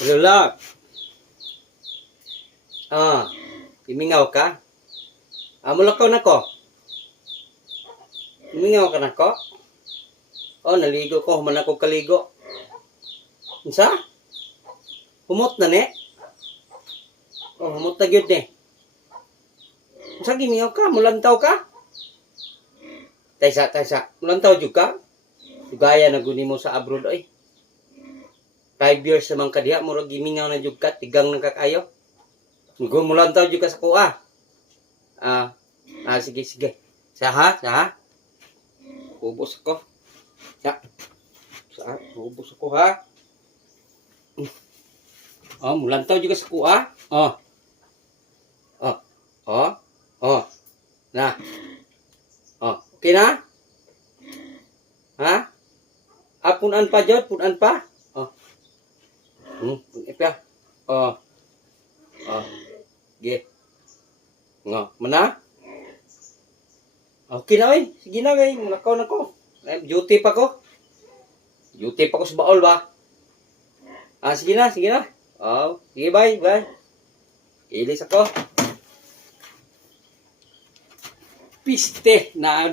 Lola. Imingaw ka? Mulakaw na ko. Imingaw ka na ko? Naligo ko. Human ako kaligo. Unsa? Humot na ne? Humot na gyud ne. Unsa gimingaw ka? Mulantaw ka? Taysa. Mulantaw jud ka? Gaya na guni mo sa abroad oy. 5 years sa mga kadiha, murag gimingaw na jud ka, tigang na kakayo. Gumulantaw jud ka sa kuha. Sige. Sa ha? Ubos ako. Ubos ako ha. Mulantaw jud ka sa kuha. Na. Okay na? Ha? Punan pa jud, punan pa. Ipya. Ge. Mana? Okay na oy. Sige na gay, mulakaw na ko. Duty pa ko. Duty pa ko sa baol ba? Sige na. Sige, bye. Ilis ako. Piste na.